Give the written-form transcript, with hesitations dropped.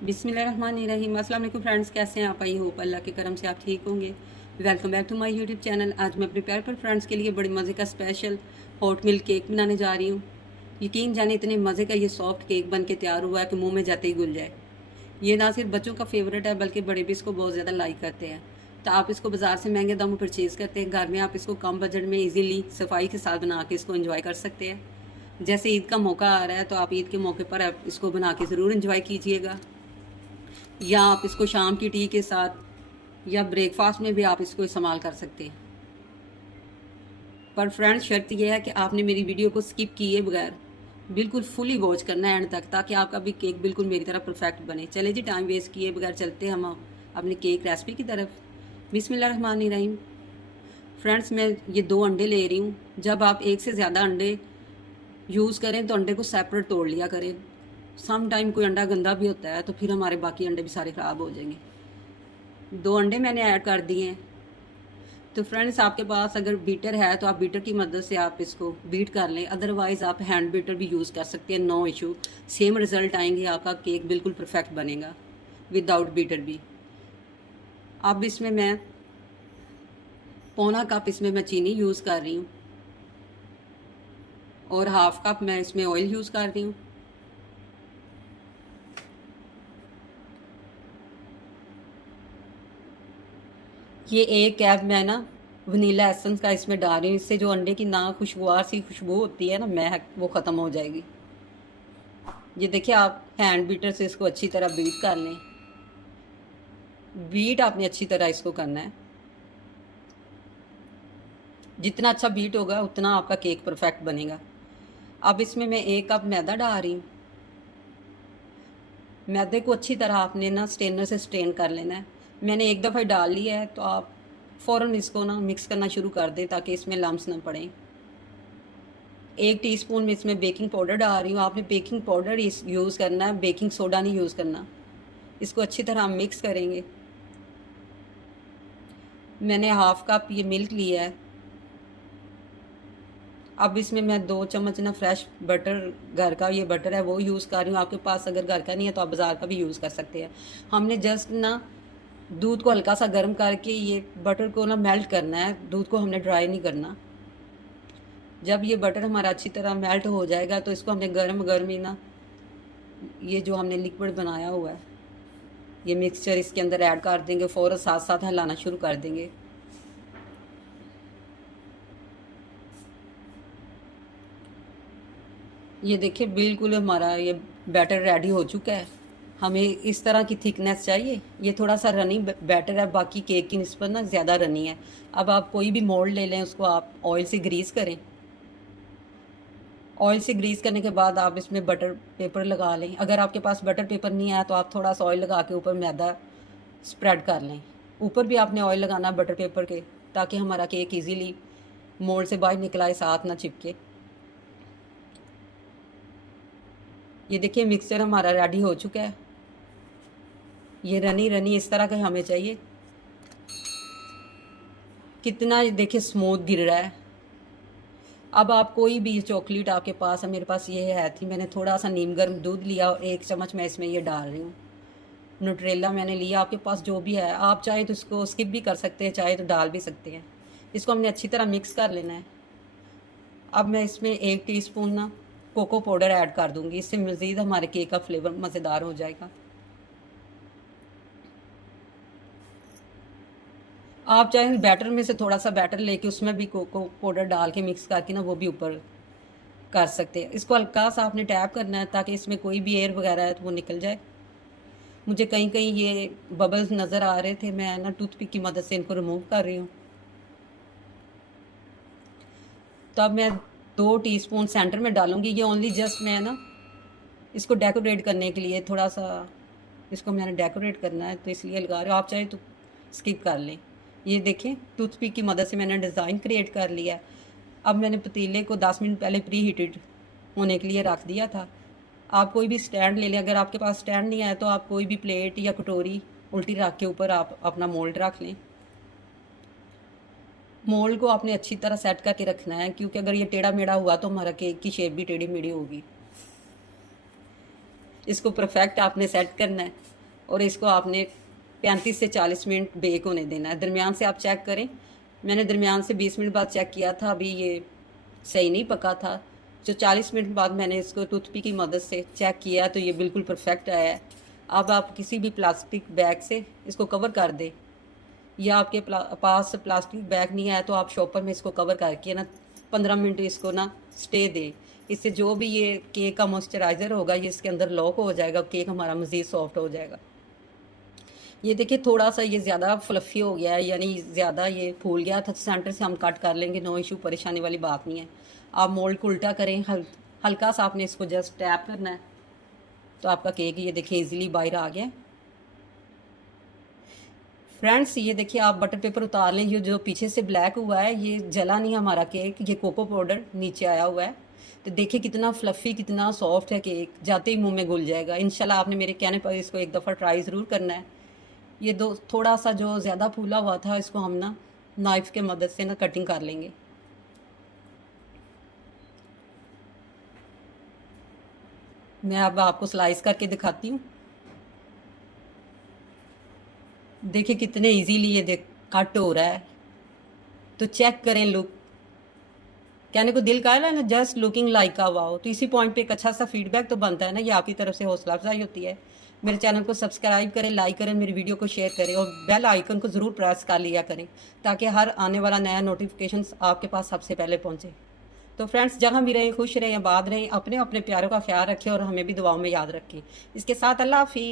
बिस्मिल्लाहिर्रहमानिर्रहीम। अस्सलाम वालेकुम फ्रेंड्स, कैसे हैं आप? आई होप अल्लाह के करम से आप ठीक होंगे। Welcome back to my YouTube channel. आज मैं प्रिपेयर पर फ्रेंड्स के लिए बड़े मज़े का स्पेशल हॉट मिल्क केक बनाने जा रही हूँ। यकीन जाने इतने मज़े का ये सॉफ्ट केक बन के तैयार हुआ है कि मुंह में जाते ही घुल जाए। ये ना सिर्फ बच्चों का फेवरेट है बल्कि बड़े भी इसको बहुत ज़्यादा लाइक करते हैं। तो आप इसको बाज़ार से महंगे दामों में परचेज़ करते हैं, घर में आप इसको कम बजट में ईज़िली सफाई के साथ बना के इसको एंजॉय कर सकते हैं। जैसे ईद का मौका आ रहा है तो आप ईद के मौके पर आप इसको बना के ज़रूर एंजॉय कीजिएगा, या आप इसको शाम की टी के साथ या ब्रेकफास्ट में भी आप इसको इस्तेमाल कर सकते हैं। पर फ्रेंड्स, शर्त यह है कि आपने मेरी वीडियो को स्किप किए बगैर बिल्कुल फुली वॉच करना है एंड तक, ताकि आपका भी केक बिल्कुल मेरी तरह परफेक्ट बने। चले जी, टाइम वेस्ट किए बगैर चलते हैं हम अपने केक रेसिपी की तरफ। बिस्मिल्लाहिर्रहमानिर्रहीम। फ्रेंड्स, मैं ये 2 अंडे ले रही हूँ। जब आप एक से ज़्यादा अंडे यूज़ करें तो अंडे को सेपरेट तोड़ लिया करें। सम टाइम कोई अंडा गंदा भी होता है तो फिर हमारे बाकी अंडे भी सारे ख़राब हो जाएंगे। 2 अंडे मैंने ऐड कर दिए हैं। तो फ्रेंड्स, आपके पास अगर बीटर है तो आप बीटर की मदद से आप इसको बीट कर लें, अदरवाइज़ आप हैंड बीटर भी यूज़ कर सकते हैं, नो इशू। सेम रिज़ल्ट आएंगे, आपका केक बिल्कुल परफेक्ट बनेगा विदाउट बीटर भी। अब इसमें मैं पौना कप इसमें मैं चीनी यूज़ कर रही हूँ और हाफ कप मैं इसमें ऑयल यूज़ कर रही हूँ। ये एक कैप मैं ना वनीला एसेंस का इसमें डाल रही हूँ। इससे जो अंडे की ना खुशबूदार सी खुशबू होती है ना, महक, वो ख़त्म हो जाएगी। ये देखिए, आप हैंड बीटर से इसको अच्छी तरह बीट कर लें। बीट आपने अच्छी तरह इसको करना है। जितना अच्छा बीट होगा उतना आपका केक परफेक्ट बनेगा। अब इसमें मैं 1 कप मैदा डाल रही हूँ। मैदे को अच्छी तरह आपने ना स्ट्रेनर से स्ट्रेन कर लेना है। मैंने एक दफ़ा डाल लिया है तो आप फ़ौरन इसको ना मिक्स करना शुरू कर दें ताकि इसमें लम्स ना पड़ें। 1 टीस्पून में इसमें बेकिंग पाउडर डाल रही हूँ। आपने बेकिंग पाउडर यूज़ करना है, बेकिंग सोडा नहीं यूज़ करना। इसको अच्छी तरह हम मिक्स करेंगे। मैंने हाफ कप ये मिल्क लिया है। अब इसमें मैं 2 चम्मच ना फ्रेश बटर, घर का ये बटर है वो यूज़ कर रही हूँ। आपके पास अगर घर का नहीं है तो आप बाज़ार का भी यूज़ कर सकते हैं। हमने जस्ट ना दूध को हल्का सा गर्म करके ये बटर को ना मेल्ट करना है, दूध को हमने ड्राई नहीं करना। जब ये बटर हमारा अच्छी तरह मेल्ट हो जाएगा तो इसको हमने गर्म गर्म ही ना, ये जो हमने लिक्विड बनाया हुआ है ये मिक्सचर इसके अंदर ऐड कर देंगे। फ़ौरन साथ साथ हिलाना शुरू कर देंगे। ये देखिए, बिल्कुल हमारा ये बैटर रेडी हो चुका है। हमें इस तरह की थिकनेस चाहिए। ये थोड़ा सा रनी बैटर है, बाकी केक की निस्बत ना ज़्यादा रनी है। अब आप कोई भी मोल्ड ले लें, उसको आप ऑयल से ग्रीस करें। ऑयल से ग्रीस करने के बाद आप इसमें बटर पेपर लगा लें। अगर आपके पास बटर पेपर नहीं है तो आप थोड़ा सा ऑयल लगा के ऊपर मैदा स्प्रेड कर लें। ऊपर भी आपने ऑयल लगाना बटर पेपर के, ताकि हमारा केक इजीली मोल्ड से बाहर निकल आए, साथ ना चिपके। ये देखिए, मिक्सचर हमारा रेडी हो चुका है। ये रनी रनी इस तरह का हमें चाहिए। कितना ये देखिए स्मूथ गिर रहा है। अब आप कोई भी चॉकलेट आपके पास है, मेरे पास ये है थी, मैंने थोड़ा सा नीम गर्म दूध लिया और 1 चम्मच मैं इसमें ये डाल रही हूँ। न्यूट्रेला मैंने लिया, आपके पास जो भी है, आप चाहे तो इसको स्किप भी कर सकते हैं, चाहे तो डाल भी सकते हैं। इसको हमने अच्छी तरह मिक्स कर लेना है। अब मैं इसमें 1 टीस्पून ना कोको पाउडर ऐड कर दूँगी। इससे मज़ीद हमारे केक का फ्लेवर मज़ेदार हो जाएगा। आप चाहे बैटर में से थोड़ा सा बैटर लेके उसमें भी कोको पाउडर डाल के मिक्स करके ना वो भी ऊपर कर सकते हैं। इसको हल्का सा आपने टैप करना है ताकि इसमें कोई भी एयर वगैरह है तो वो निकल जाए। मुझे कहीं कहीं ये बबल्स नज़र आ रहे थे, मैं ना टूथपिक की मदद से इनको रिमूव कर रही हूँ। तो अब मैं 2 टीस्पून सेंटर में डालूँगी। ये ओनली जस्ट मैं ना इसको डेकोरेट करने के लिए, थोड़ा सा इसको मैंने डेकोरेट करना है तो इसलिए लगा रही हूँ। आप चाहे तो स्किप कर लें। ये देखें, टूथपिक की मदद से मैंने डिज़ाइन क्रिएट कर लिया है। अब मैंने पतीले को 10 मिनट पहले प्री हीटेड होने के लिए रख दिया था। आप कोई भी स्टैंड ले लें। अगर आपके पास स्टैंड नहीं है तो आप कोई भी प्लेट या कटोरी उल्टी रख के ऊपर आप अपना मोल्ड रख लें। मोल्ड को आपने अच्छी तरह सेट करके रखना है, क्योंकि अगर ये टेढ़ा मेढ़ा हुआ तो हमारा केक की शेप भी टेढ़ी मेढ़ी होगी। इसको परफेक्ट आपने सेट करना है और इसको आपने 35 से 40 मिनट बेक होने देना है। दरमियान से आप चेक करें, मैंने दरमियान से 20 मिनट बाद चेक किया था, अभी ये सही नहीं पका था। जो 40 मिनट बाद मैंने इसको टूथपिक की मदद से चेक किया तो ये बिल्कुल परफेक्ट आया है। अब आप किसी भी प्लास्टिक बैग से इसको कवर कर दें, या आपके पास प्लास्टिक बैग नहीं है तो आप शॉपर में इसको कवर करके ना 15 मिनट इसको ना स्टे दें। इससे जो भी ये केक का मॉइस्चराइज़र होगा ये इसके अंदर लॉक हो जाएगा, केक हमारा मज़ीद सॉफ्ट हो जाएगा। ये देखिए थोड़ा सा ये ज़्यादा फ्लफ़ी हो गया है, यानी ज़्यादा ये फूल गया था। सेंटर से हम कट कर लेंगे, नो इशू, परेशानी वाली बात नहीं है। आप मोल्ड को उल्टा करें, हल्का सा आपने इसको जस्ट टैप करना है तो आपका केक ये देखिए ईज़िली बाहर आ गया। फ्रेंड्स ये देखिए आप बटर पेपर उतार लें, ये जो पीछे से ब्लैक हुआ है ये जला नहीं हमारा केक, ये कोको पाउडर नीचे आया हुआ है। तो देखिए कितना फ्लफ़ी, कितना सॉफ्ट है केक, जाते ही मुंह में घुल जाएगा। इंशाल्लाह आपने मेरे कहने पर इसको एक दफ़ा ट्राई ज़रूर करना है। ये दो थोड़ा सा जो ज़्यादा फूला हुआ था इसको हम ना नाइफ़ के मदद से ना कटिंग कर लेंगे। मैं अब आपको स्लाइस करके दिखाती हूँ। देखिए कितने इजीली ये देख कट हो रहा है। तो चेक करें, लुक, कहने को दिल कर रहा है ना, just looking like a wow. तो इसी पॉइंट पे एक अच्छा सा फीडबैक तो बनता है ना, ये आपकी तरफ से हौसला अफजाई होती है। मेरे चैनल को सब्सक्राइब करें, लाइक करें, मेरी वीडियो को शेयर करें और बेल आइकन को ज़रूर प्रेस कर लिया करें ताकि हर आने वाला नया नोटिफिकेशन आपके पास सबसे पहले पहुँचे। तो फ्रेंड्स जहाँ भी रहें, खुश रहें, आबाद रहें, अपने अपने प्यारों का ख्याल रखें और हमें भी दुआओं में याद रखें। इसके साथ अल्लाह हाफिज़।